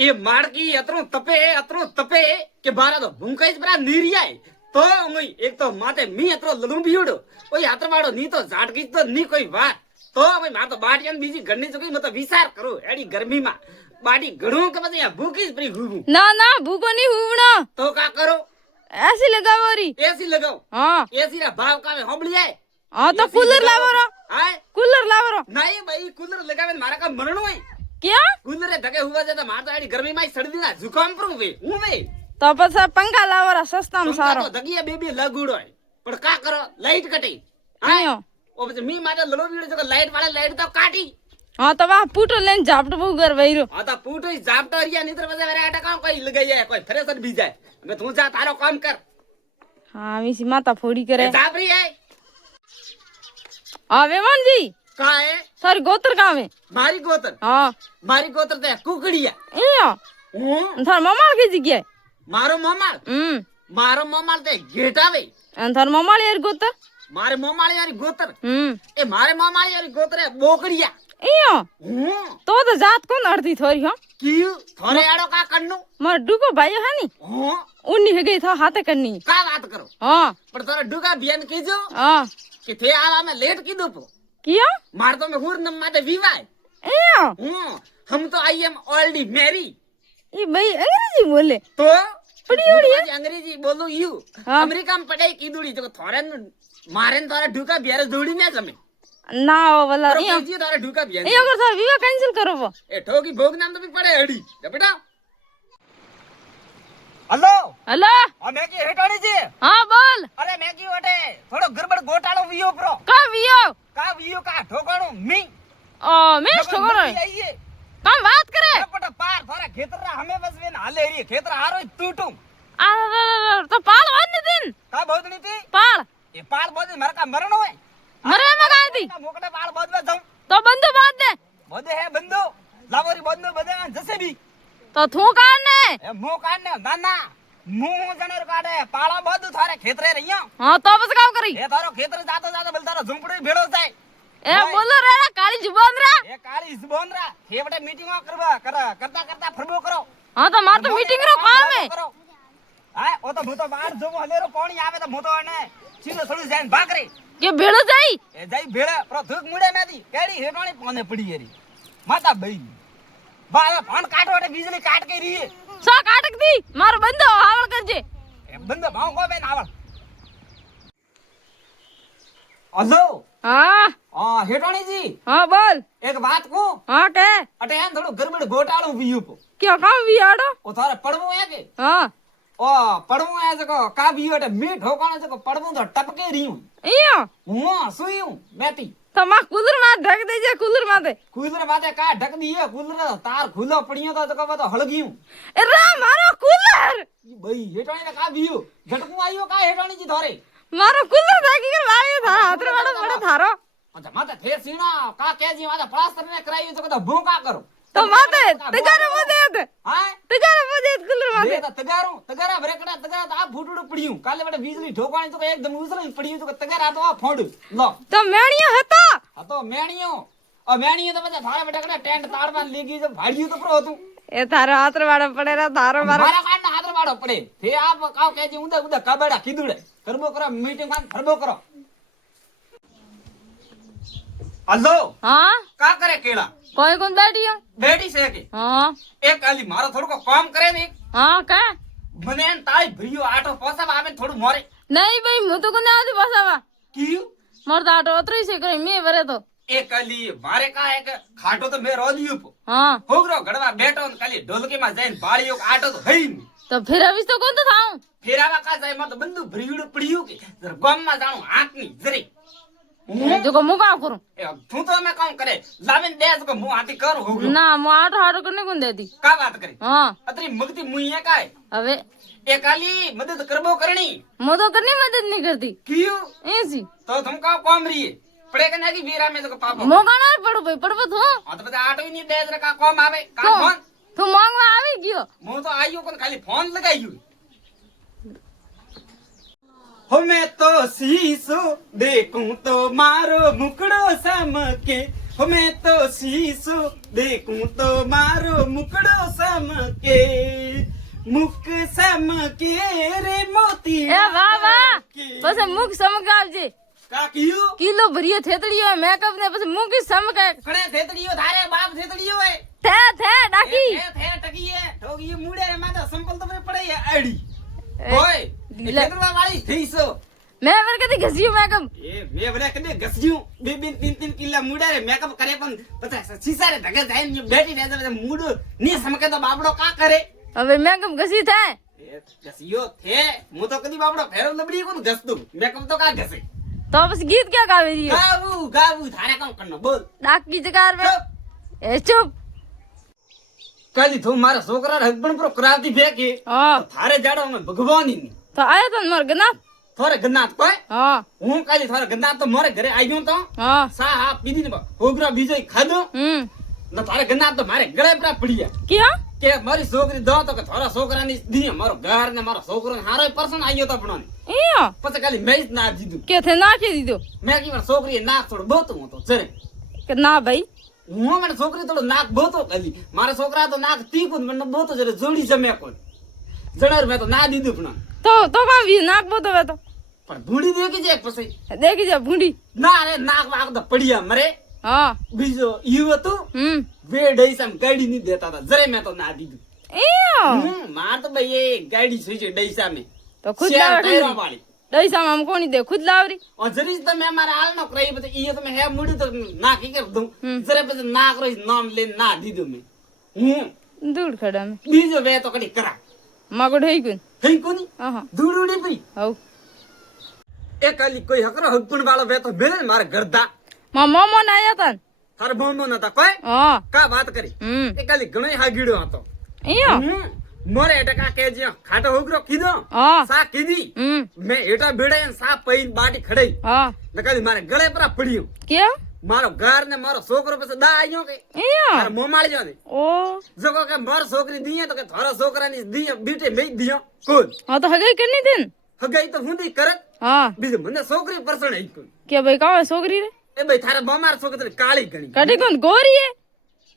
એ માડકી અતરો તપે કે બારા તો ભૂંકાઈ જ બરા નીરિયાય તો મઈ એક તો માતે મી અતરો લલુંબીડો કોઈ આતરવાડો ની તો ઝાટકી તો ની કોઈ વાત તો ભાઈ માર તો બાટિયાન બીજી ઘરની ચોકી મત વિચાર કરો એડી ગરમીમાં બાટી ઘણું કે પછી આ ભૂકી જ પડી હુવું ના ના ભૂકો નહીં હુવણો તો કા કરો એસી લગાવો રી એસી લગાવ હા એસી ના ભાવ કામે હોબળી જાય હા તો કુલર લાવો રો હાય કુલર લાવો રો નહીં ભાઈ કુલર લગાવે મારા કા મરણો હોય ક્યાં કુલરે ધકે હુવા જતા માર તો એડી ગરમીમાં સડદી ના જુકામ પર વે હું વે તો પછી પંખા લાવો રો સસ્તામાં સારો તો ધગીયા બે લગુડો હોય પણ કા કરો લાઈટ કટી આયો ઓ પછી મી માટે લલો વીડો જો લાઈટ વાળા લાઈટ તો કાટી હા તો વા પૂટો લઈને ઝાપટ બુગર વઈરો હા તો પૂટો ઝાપટો રિયા નીતર પછી વેરે આટા કામ કઈ લગાઈ જાય કોઈ ફરેસર બી જાય મે તું જા તારો કામ કર હા વીસી માતા ફોડી કરે ઝાપરી આય હા વેમનજી કા હે સારી ગોત્ર કામે મારી ગોતર તે કુકડીયા એયો હું થાર મમાળ કી જગ્યાએ મારો મમાળ તે ઘેટાવે અને થાર મમાળ યાર ગોત્ર મારે મમાળ યારી ગોતર એ મારે મમાળ યારી ગોતરે બોકડીયા એયો હું તો જાત કોણ અડધી થોરી હો કીયું થોરે આડો કા કન્નું માર ડુકો ભાઈ હે ની હું ઉની હે ગઈ થા હાથે કરની કા વાત કરો હા પણ તારા ડુકા બેન કીજો હા કે તે આવા મે લેટ કીધું પો કિયો માર તો મે હુર નમ માટે વિવાય એયો હમ તો આઈ એમ ઓલરેડી મેરી એ ભાઈ અંગ્રેજી બોલે તો પડી ઓડી અંગ્રેજી બોલું યુ અમેરિકા માં પડાઈ કીધુડી તો થોરે મારે તારા ડુકા બેર દોડી ને જમે ના વાલા એ જી તારા ડુકા બેન એ અગર સર વિવા કેન્સલ કરો વો એ ઠોકી ભોગ નામ તો બી પડે હડી બેટા હલો હલો આ મેકી હેટાણી છે હા બોલ અરે મેકી વટે થોડો ગરબડ ગોટાળો વિયો પ્રો કા વિયો કા ઠોકાણો મી ઓ મે છોકરો કામ વાત કરે પટ પાર થોરા ખેતરા હમે બસવે ને હાલે રી ખેતરા હારો તૂટું આ તો પાળ વાન ને દિન કા બોધણી તી પાળ એ પાળ બોધ મર કા મરણ હોય મરે મગાતી મોકડે પાળ બોધવા જાઉં તો બંદો બાદ દે બોધે હે બંદો લાવોરી બંદો બધે જસે બી તો થું કાઢ ને એ મો કાઢ ને ના મુ જણર કાઢે પાળા બોધ થારે ખેતરે રહીયા હા તો બસ કામ કરી એ તારો ખેતર જાતો બલ તારો ઝુંપડી ભેળો જાય એ બોલો રે કાળી જુબાન રે એ કાળી જુબાન રે ખેવડે મીટિંગો કરતા ફરબો કરો હા તો માર તો મીટિંગ રો કામ હે હા ઓ તો ભૂતો બાર જોવો હલેરો પાણી આવે તો ભૂતો ને સીધો થોડું જાય ભાગરે કે ભેળો જાય એ જાય ભેળે પર ધુક મુડે મેદી કેડી હેટોણી પાને પડી એરી માતા બઈ બા ફોન કાટો એટલે બીજલી કાટ કે રીએ સો કાટક દી મારો બંદો આવળ કરજે એ બંદો ભાવ કો બેન આવળ હલો હા હેટોણી જી હા બોલ એક વાત કો હા કે અટે એમ થોડું ગરબડ ગોટાળું વિયું પો કે કામ વિયાડો ઓ તારે પડવું હે કે હા ઓ પડવું હે જકો કા વિયો એટલે મી ઠોકાણો જકો પડવું તો ટપકે રીયું ઈયો હું સુયું બેતી તો માં કુલર માં ઢક દેજે કુલર માથે કુલર માથે કા ઢક દીએ કુલર તાર ખુલ્લો પડ્યો તો જકો તો હળગીયું એ રા મારો કુલર બઈ હેટોણી ને કા વિયો ઝટકું આયો કા હેટોણી જી ધોરે મારો કુલર ભાગી ગયો વાળી થા હાથરે વાળો પડે થારો અચ્છા માથે ફેર સીણા કા કેજી માથે પ્લાસ્ટર ને કરાયું તો કદા ભૂ કા કરો તો માથે તગારો બોદે હે હા તગારો બોદે કુલર માથે બે તગારા ભરેકડા તગારા તો આ ફૂટડું પડ્યું કાલે બેટા વીજળી ઠોકાણી તો એકદમ ઉસળી પડ્યું તો તગારા તો આ ફોડ લો તો મેણિયો હતો આ તો મેણિયો તો બધા થાળે બેટા ટેન્ટ તાળમાં લીગી તો ભાડ્યું તો પ્રો હતું એ તારો હાથરે વાળો પડે રા તારો મારો મારા કાઢ ના હાથરે વાળો પડે તે આપ કાવ કેજી ઉંદા કબડા કીધુડે કરબો કરો મીટિંગ માં ફરબો કરો હલો હા કા કરે કેળા કોઈ કોણ બેઠી બેટી છે કે હા એક આલી મારો થોડું કામ કરે ને હા કે મને એમ તાળી ભઈયો આટો પોસાવા આવે થોડું મોરે નહીં ભાઈ હું તો કોને આદી પાસાવા કીયું મોર તો આટો ઉતરી છે કરે મે વરે તો એક આલી મારે કા એક ખાટો તો મે રોલ્યું પો હા હોગરો ગડવા બેઠો ને ખાલી ઢોલકી માં જઈને બાળીયો આટો તો હઈ તો ફેર આવીશ તો કોણ તો થાઉં ફેરાવા કા જાય માં તો બંદુ ભરીડું પડ્યું કે જર ગામ માં જાણું હાથ ની જરી જો કો મુકા કરું તું તો અમે કામ કરે લાવીને દે તો હું હાથી કરું હોગરો ના હું આટો હાટો કરીને કોણ દેતી કા વાત કરી હા અત્રી મગતી મુઈએ કાય હવે એક આલી મદદ કરબો કરણી મો તો કરની મદદ નહીં કરતી કીયું એસી તો तुम का काम रही है पड़े के ना की वीरा में तो पापा મોકા ના પડો ભાઈ પડવો તું हां तो बता आटो नहीं दे કા काम आवे का फोन તું માંગવા આવી ગયો मु तो आइयो कोन खाली फोन लगाइयो हो मैं तो शीशो देखूं तो मारो मुकड़ो समके मैं तो शीशो देखूं तो मारो मुकड़ो समके मुक समके रे मोती એ વાહ વાહ પછી મુખ સમકાવજે का कियो કિલો ભરીયો થેતડીયો મેકઅપ ને પછી મુખ સમકે कड़े थेतड़ियो थारे बाप थेतड़ियो है થે ડાકી थे टकी है ठोगी मुड़े रे माता संपल तो में पड़े है आड़ी ओए ढीला। थेतड़वा वाली थईसो મેં વર કદી ઘસ્યું મેકઅપ એ મે બરે કદે ઘસજ્યું બે બે तीन तीन કિલ્લા મુડા રે મેકઅપ કરે પણ પતા સીસા રે ધગે જાય ને બેઠી રહે મૂડ ની સમકે તો બાબડો કા કરે હવે મેકઅપ ઘસી થાય એ ઘસિયો થે હું તો કદી બાબડો ફેરવ લબડી કોણ ઘસતું મેકઅપ તો કા ઘસે તો પછી ગીત ક્યાં ગાવી રહ્યો ગાવું ગાવું થારે કામ કરનો બોલ ડાકી જકાર મે એ ચૂપ કાલી તું મારા છોકરા હસબન્ડ પર કરાવતી ફેકે હા થારે જાડો અમે ભગવાની ની તો આયો તો મોર ગના થોરે ગન્નાત કોઈ હા હું કાલી થોરે ગન્નાત તો મોરે ઘરે આવી ગયો તો હા સા હા પીધી ને હોગરા બીજો ખાધો ને તારે ગન્નાત તો મારે ગળે પર પડ્યા ક્યાં કે મારી છોકરી દો તો કે થોડા છોકરાની દી મારો ઘર ને મારો છોકરો હારો પર્સન આવ્યો તો પણ ઈયો પછી ખાલી મેં જ ના દીધું કે થે નાખી દીધો મેં કીધું છોકરીએ નાક થોડું બોતું હતો જરે કે ના ભાઈ હું મને છોકરી થોડું નાક બોતો ખાલી મારા છોકરા તો નાક તીકું મને બોતો જરે જોડી જમે કોઈ જણાર મેં તો ના દીધું પણ તો કામ વી નાક બોતો વે તો પણ ભૂડી દેખી જાય પછી દેખી જા ભૂંડી ના રે નાક વાક તો પડ્યા મરે હા બીજો ઈવ હતું વે ડૈસામ ગાડી નહીં દેતા હતા જરે મેં તો ના દીધું ઈયો માર તો ભાઈ એ ગાડી સુઈ છે ડૈસામે તો ખુદ શેર લાવડી ટાયરો વાળી દઈસામ આમ કોની દે ખુદ લાવરી અજરી તમે મારા હાલ નો કરાઈ પછી ઈ તમે હે મુડી તો નાખી કર દઉં જરે પછી નાક રોઈ નામ લઈને ના દીધું મેં હું દૂર ખડા મે બીજો વે તો કડી કરા માગો ઢઈ ગુન થઈ કોની આહા ધૂળ ઉડી પઈ હવ એ કાલી કોઈ હકરો હગપણ વાળો વે તો મેલે મારા ગરદા મા મોમો ના આયા તા તાર બોમ્બો નતા કોઈ હા કા વાત કરી એ કાલી ઘણો હાગીડો હતો ઈયો મોરે ટકા કે જે ખાટો હોગરો કીધો હા સા કીધી મેં એટા ભેડે સા પઈન બાટી ખડાઈ હા ને કાલી મારે ગળે પર પડ્યું કે મારો ઘર ને મારો છોકરો પછી દા આયો કે ઈયો તાર મોમાળી જો ને ઓ જો કે માર છોકરી દીએ તો કે થોરા છોકરાની દીએ બીટે મેં દીયો કોણ હા તો હગાઈ કરની દેન હગાઈ તો હુંદી કરત હા બીજું મને છોકરી પરસણ આઈ કોઈ કે ભાઈ કાવા છોકરી રે એ ભાઈ થારે બમાર છોકરી કાળી ગણી કટી કોણ ગોરી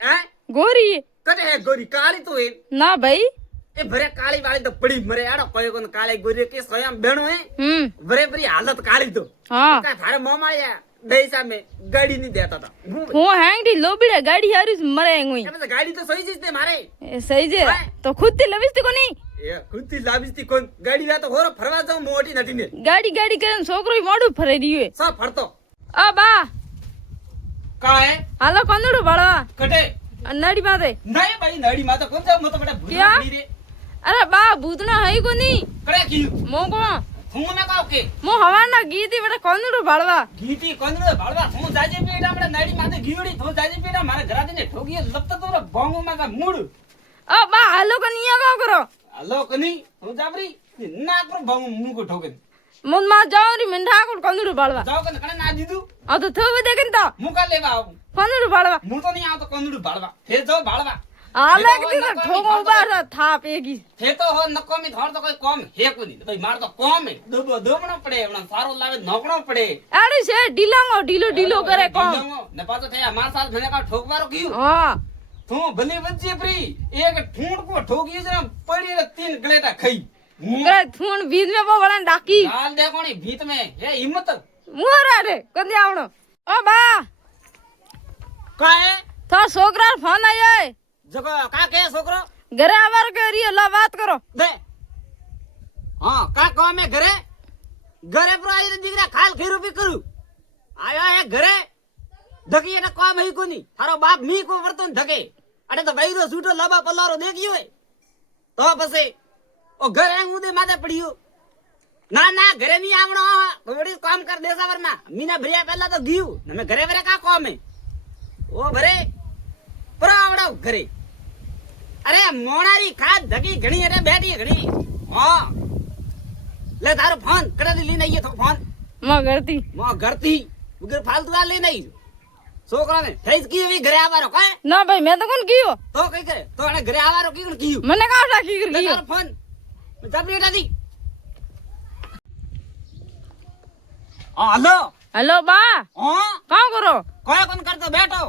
હે ગોરી કટે હે ગોરી કાળી તો એ ના ભાઈ એ ભરે કાળી વાળી તો પડી મરે આડો કોઈ કોને કાળી ગોરી કે સ્વયં બેણો હે ભરે ભરી હાલત કાળી તો હા કા થારે મોમાળિયા દઈ સામે ગાડી ની દેતા હતા હું હેંગડી લોબીડે ગાડી હારી મરે એંગુઈ એમ તો ગાડી તો સહી જ તે મારે એ સહી છે તો ખુદ થી લવીસ તી કો નહીં એ ખુદથી લાવીસતી કોણ ગાડી વા તો હોરો ફરવા જાવ મોટી નથી ને ગાડી કરીને છોકરો મોડું ફરાઈ રહ્યું સા ફરતો આ બા કાય હાલો કંદડું ભાળવા કટે નડી માથે નહીં ભાઈ નડી માં તો કોણ જાવ મત બડા ભૂત ક્યાં? ની રે અરે બા ભૂતના હઈ કો નહીં કડે કી મો કો હું ના કાવ કે મો હવાના ગીતી બેટા કંદડું ભાળવા ગીતી કોંદરો ભાળવા હું જાજે પેડા આપણે નડી માથે ગીવડી તો જાજે પેડા મારા ઘરાથી ને ઠોગીએ લપતા તો બોંગો માં કા મૂડ આ બા હાલો કો નિયા ગાવ કરો હલો કની હું જાબરી ના કરો બોંગો મુકો ઠોકે મન માં જાવ રી મેં ઠાકોર કંદડું ભાળવા જાવ કને કને ના દીધું આ તો થવે દેખન તો મુકા લેવા આવું કંદડું ભાળવા હું તો નહીં આવતો કોંદડું ભાળવા ફેર જાવ ભાળવા હાલે કે ઠોકો બાર થાપ એગી હે તો હો નકોમી થોડ તો કોઈ કોમ હે કોની ભાઈ માર તો કોમ હે દોબો દોબણો પડે હમણાં સારો લાવે નોકણો પડે આડી છે ઢીલો કરે કોમ ને પાછો થયા માર સાથ મને કા ઠોકવારો કયું હા તું ભલે વચ્ચે ફ્રી એક ઠૂંડ કો ઠોકી છે ને પડી રે તીન ગલેટા ખાઈ કરે થૂણ બીજ મે બળા ડાકી હાલ દે કોણી ભીત મે હે હિંમત મુરા રે કંદી આવણો ઓ બા કાય તો છોકરા ફોન આયો જગો કા કે છોકરો ઘરે આવાર કરી લા વાત કરો દે હા કા કોમ હે ઘરે ઘરે પર આઈ રે દીકરા ખાલ ખીરું બી કરું આયો હે ઘરે ધકી એને કોમ હઈ કોની તારો બાપ મી કો વર્તન ધકે અરે તો બૈરો છૂટો લાબા પલ્લારો દેખ્યો હે તો પછી ઓ ઘરે હું દે માથે પડ્યું ના ના ઘરે નહીં આવણો થોડી કામ કર દેસાવર માં મીના ભર્યા પહેલા તો ગયું ને મે ઘરે ઘરે કા કોમ હે ઓ ભરે પરાવડાવ ઘરે અરે મોણારી ખાદ ધકી ઘણી અરે બેઠી ઘણી હા લે તારો ફોન કડે લઈને આઈએ તો ફોન માં કરતી મો ઘરથી ઉગર ફાલતુ આ લઈને આવી છોકરાને થઈ કી એવી ઘરે આવવાનો કાય ના ભાઈ મેં તો કોણ કીયો તો કઈ કરે તો એને ઘરે આવવાનો કીધું કીયું મને કા રાખી કરી લે કીયો તારો ફોન જબરી એટાથી હાલો હેલો બા હા કામ કરો કોઈ કોણ કરતો બેઠો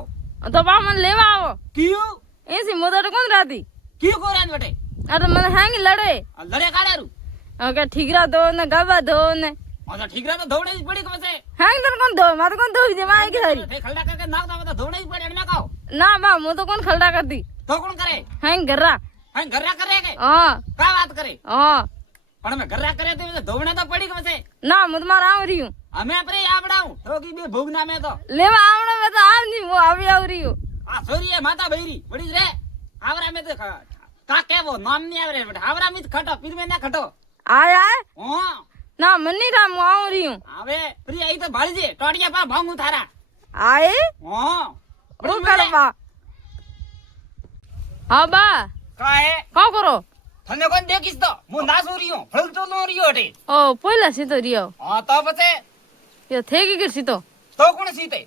તો બા મને લેવા આવો કયું એસી મોદર કોણ રાતી કયું કોરાન બેટે અરે મને હાંગી લડે આ લડે કાઢારું કે ઠીકરા ધો ને ગાવા ધો ને આ તો ઠીક તો દોડે જ પડી કે પછી હાંગ તને કોણ ધો મારે કોણ ધોઈ દે મારે કે સારી તે ખલડા કરકે નાખતા હોય તો દોડે જ પડે એને કહો ના બા હું તો કોણ ખલડા કરતી તો કોણ કરે હાંગ ગરા હા ઘરના કરે કે હા કા વાત કરે હા પણ અમે ઘરના કરે તો ધોવણે તો પડી કે પછી ના હું તમારે આવ રહ્યું અમે પરે આવડાવું થોકી બે ભોગ નામે તો લેવા આવડે મેં તો આવ નહીં હું આવી આવ રહ્યું આ સોરીએ માતા બૈરી પડી જ રે આવરા મે તો કા કેવો નામ ની આવરે બેટા આવરા મી ખટો પીર મે ના ખટો આય આય હા ના મની રામ હું આવ રહ્યું આવે પ્રિય આઈ તો ભાળી દે ટોટિયા પા ભાંગું થારા આય હા હું કરે બા હા બા કાએ કામ કરો તને કોણ દેખીસ તો હું નાસુ રહ્યો ફળતો નો રહ્યો હટે ઓ પોઈલા સીતો રહ્યો હા તો પછી એ થઈ ગઈ સીતો તો કોણ સીતે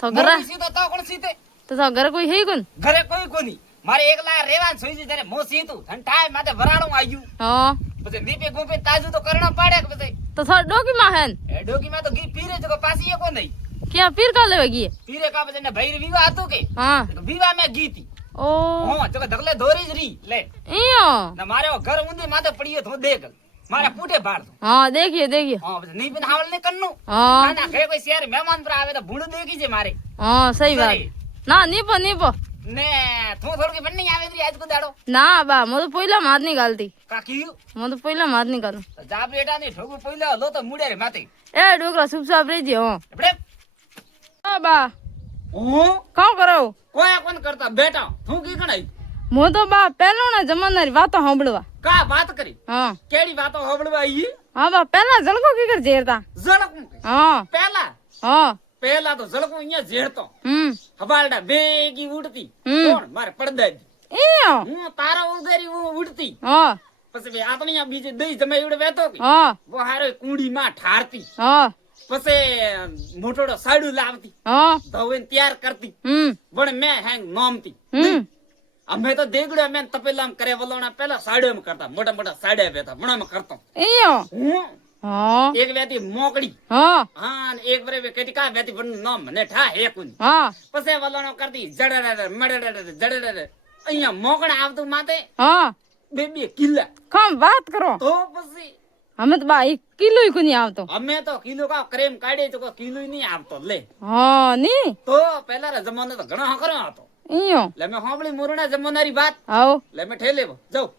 તો ઘરે મોરી સીતો તો કોણ સીતે તો ઘરે કોઈ હે કોણ ઘરે કોઈ કોની મારે એકલા રેવાન સોઈ ત્યારે મો સીતું ઠંડાય માથે વરાણું આવ્યું હા પછી દીપે ગોપે તાજુ તો કरणो પાડે કે પછી તો થોડા ડોકી માં હે એ ડોકી માં તો ગી પીરે તો પાસી એકો નહીં ક્યાં પીર કા લેવા ગઈ પીરે કા પછી ને ભાઈ વિવાહ હતો કે હા વિવાહ માં ગીતી ઓ હા તો ધગલે દોરી જ રી લે ઈયો ના મારે ઘર ઊંધી માથે પડ્યો તો દેખ મારે પૂઠે ભાર દો હા દેખીએ હા પછી નહીં પણ હાવલ ને કન્નું હા ના ના ઘરે કોઈ શેર મહેમાન પર આવે તો ભૂંડ દેખી છે મારે હા સહી વાત ના નીપો નીપો ને તું થોડું પણ નહીં આવે રી આજ કો દાડો ના બા હું તો પોઈલા માં હાથ નહીં ગાલતી કાકી હું તો પોઈલા માં હાથ નહીં ગાલું જા બેટા ની ઠોકું પોઈલો લો તો મુડે રે માથે એ ડોકરા સુપ સાપ રહી ગયો આપણે હા બા હું કામ કરો કોઈ કોણ કરતા બેટા તું કી કણાઈ હું તો બા પહેલો ના જમાનારી વાતો સાંભળવા કા વાત કરી હા કેડી વાતો હોબળવા ઈ હા બા પહેલા જલકો કીકર ઝેરતા ઝળકું હા પહેલા હા પહેલા તો ઝળકું અહીંયા ઝેડતો હવાલડા ભેગી ઉડતી કોણ મારે પડદા ઈયો હું તારા ઉગેરી ઉડતી હા પછી બે આતણીયા બીજે દઈ જમે એવડે વેતો કે હા વો હારે કુંડી માં ઠારતી હા પછી મોટોડો સાડું લાવતી હા ધોઈને તૈયાર કરતી પણ મેં હેંગ નોમતી અમે તો દેગડો અમે તપેલામ કરે વલોણા પેલા સાડેમ કરતા મોટા મોટા સાડે બેતા મણામ કરતો ઈયો હું હા એક વેતી મોકડી હા હા ને એક વરે કેટી કા વેતી પણ નામ મને ઠા હેકુન હા પછી વલોણો કરતી જડડડ મડડડ જડડડ અહીંયા મોકણા આવતું માથે હા બે બે કિલ્લા કામ વાત કરો તો પછી અમે તો બા 1 કિલો કોની આવતો અમે તો કિલો કા ક્રેમ કાઢે તો કિલો નહીં આવતો લે હા ની તો પહેલા જમાનો તો ઘણો હકરો હતો ઈયો એટલે મેં સાંભળી મોરણા જમાનારી વાત આવો એટલે મેં ઠેલે જાઉં